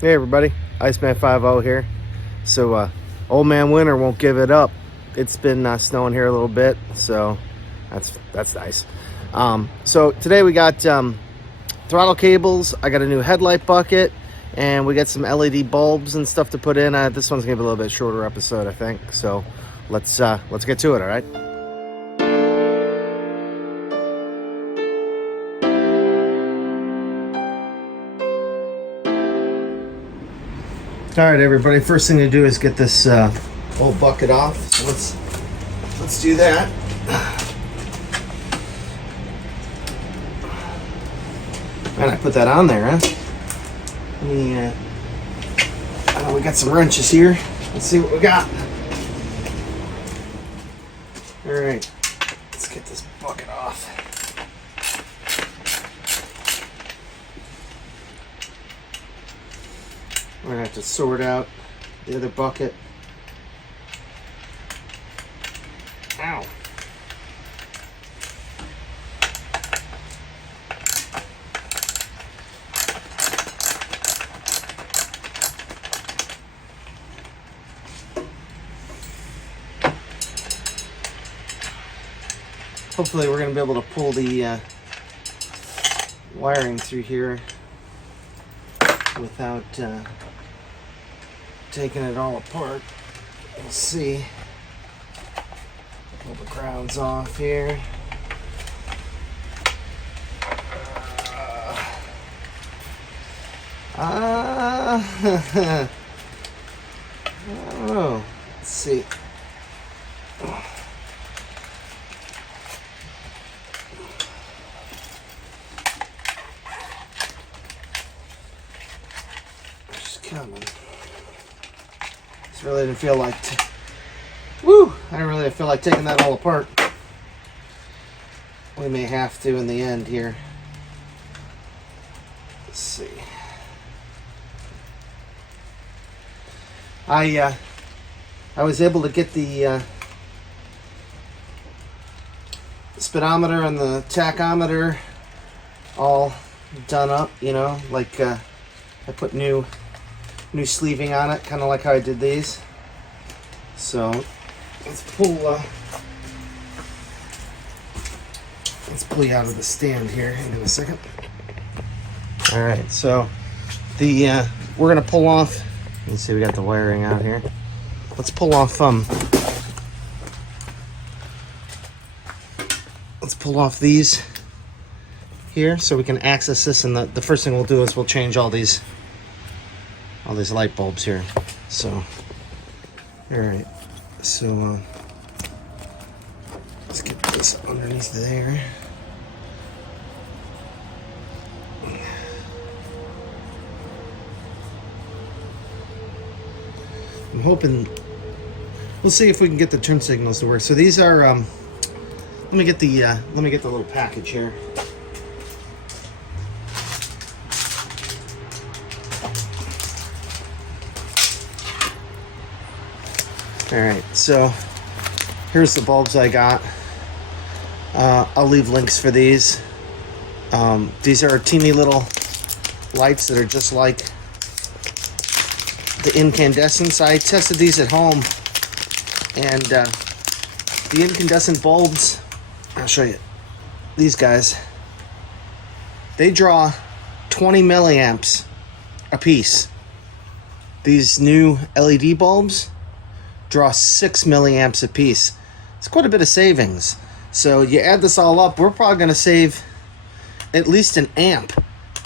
Hey everybody, Iceman50 here. So old man winter won't give it up. It's been snowing here a little bit, so that's nice. So today we got throttle cables. I got a new headlight bucket, and we got some LED bulbs and stuff to put in. This one's gonna be a little bit shorter episode, I think. So let's get to it. All right. All right, everybody. First thing to do is get this old bucket off. So let's do that. And I put that on there, huh? We got some wrenches here. Let's see what we got. All right, let's get this bucket off. We're gonna have to sort out the other bucket. Ow. Hopefully we're gonna be able to pull the wiring through here without taking it all apart. We'll see. Pull the grounds off here. I don't know. Let's see. She's coming. Really didn't feel like I didn't really feel like taking that all apart. We may have to in the end here. Let's see. I was able to get the speedometer and the tachometer all done up, like I put new sleeving on it, kind of like how I did these. So let's pull you out of the stand here in a second. All right, so we're gonna pull off. Let's see, we got the wiring out here. Let's pull off these here so we can access this. And the first thing we'll do is we'll change all these light bulbs here. So, all right. So let's get this underneath there. I'm hoping we'll see if we can get the turn signals to work. So these are let me get the little package here. All right, so here's the bulbs I got. I'll leave links for these. These are teeny little lights that are just like the incandescents. I tested these at home, and the incandescent bulbs, I'll show you. These guys, they draw 20 milliamps a piece. These new LED bulbs draw 6 milliamps a piece. It's quite a bit of savings. So you add this all up, we're probably going to save at least an amp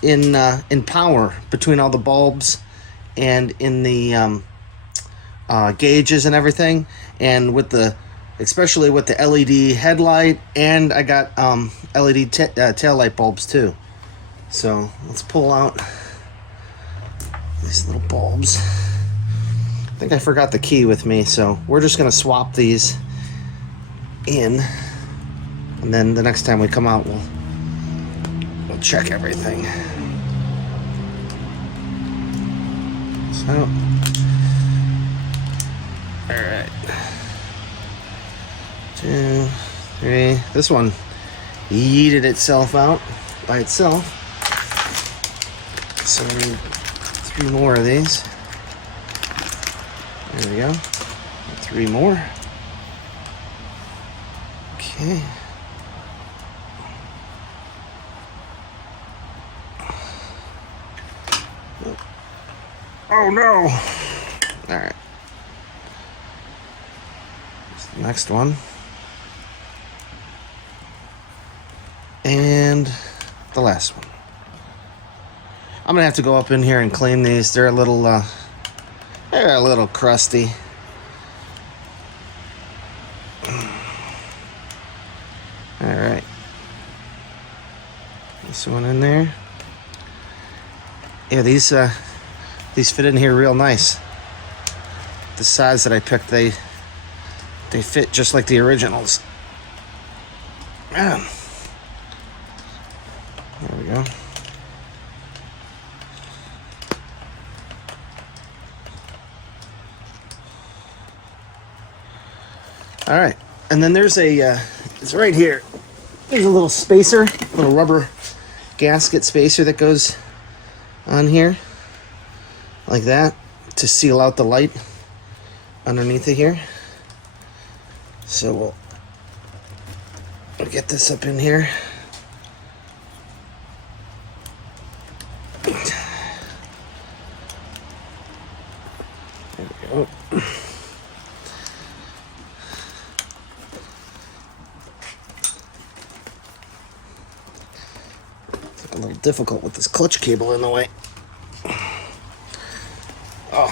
in power between all the bulbs and in the gauges and everything, and especially with the LED headlight, and I got LED tail light bulbs too. So let's pull out these little bulbs. I think I forgot the key with me, so we're just gonna swap these in, and then the next time we come out, we'll check everything. So, all right, 2, 3. This one yeeted itself out by itself. So let's 3 more of these. There we go. 3 more. Okay. Oh no! Alright. Next one. And the last one. I'm gonna have to go up in here and clean these. They're a little crusty. Alright. This one in there. Yeah, these fit in here real nice. The size that I picked, they fit just like the originals. Man. There we go. All right, and then there's it's right here. There's a little spacer, little rubber gasket spacer that goes on here, like that, to seal out the light underneath it here. So we'll get this up in here. There we go. It's a little difficult with this clutch cable in the way. Oh, all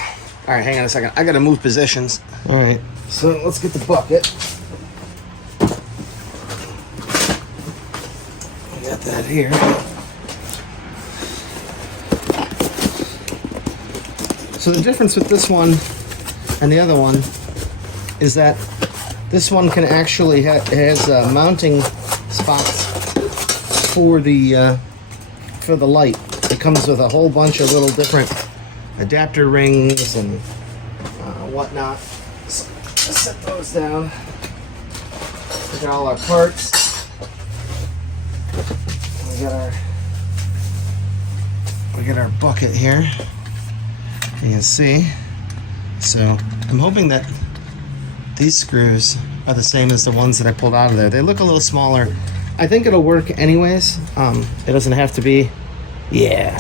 right, hang on a second. I gotta move positions. All right, so let's get the bucket. We got that here. So the difference with this one and the other one is that this one can actually has mounting spots for the light. It comes with a whole bunch of little different adapter rings and whatnot. So let's set those down. We got all our parts. We got our bucket here. You can see. So I'm hoping that these screws are the same as the ones that I pulled out of there. They look a little smaller. I think it'll work anyways. It doesn't have to be. Yeah,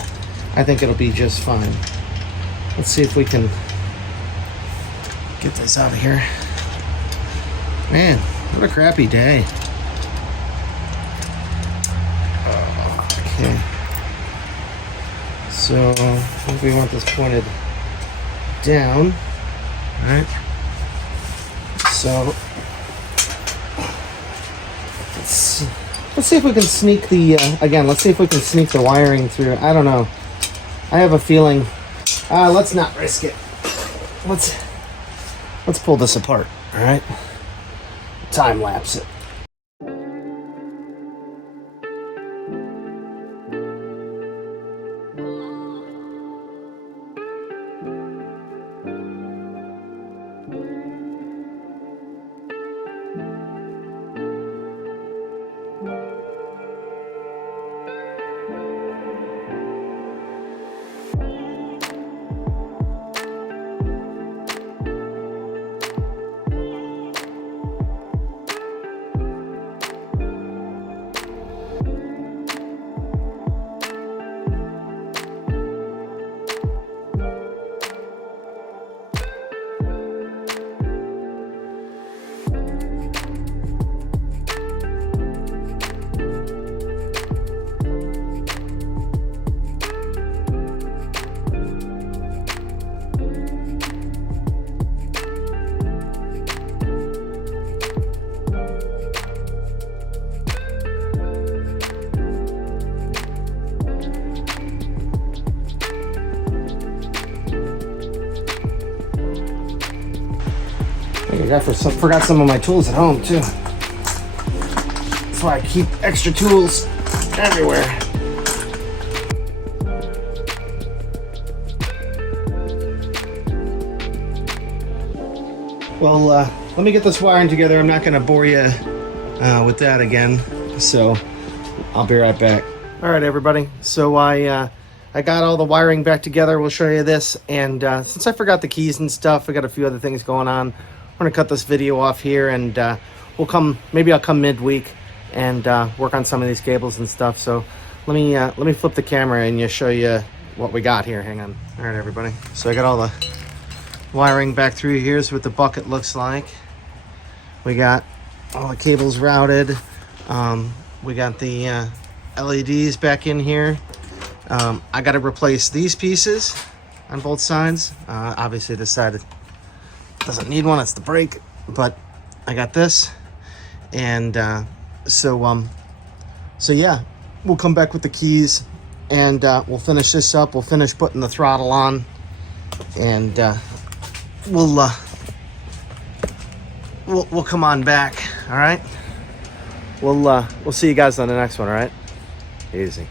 I think it'll be just fine. Let's see if we can get this out of here. Man, what a crappy day. Okay. So I think we want this pointed down. All right. So let's see if we can sneak the again. Let's see if we can sneak the wiring through. I don't know. I have a feeling. Let's not risk it. Let's pull this apart. All right. Time lapse it. I forgot some of my tools at home too. That's why I keep extra tools everywhere. Well, let me get this wiring together. I'm not going to bore you with that again, so I'll be right back. All right, everybody. So I I got all the wiring back together. We'll show you this. And since I forgot the keys and stuff, I got a few other things going on. I'm gonna cut this video off here, and maybe I'll come midweek and work on some of these cables and stuff. So let me flip the camera and show you what we got here. Hang on. All right, everybody. So I got all the wiring back through. Here's what the bucket looks like. We got all the cables routed. We got the LEDs back in here. I got to replace these pieces on both sides. Obviously this side doesn't need one, it's the brake, but I got this. And so yeah, we'll come back with the keys, and we'll finish this up. We'll finish putting the throttle on, and we'll come on back. All right, we'll see you guys on the next one. All right, easy.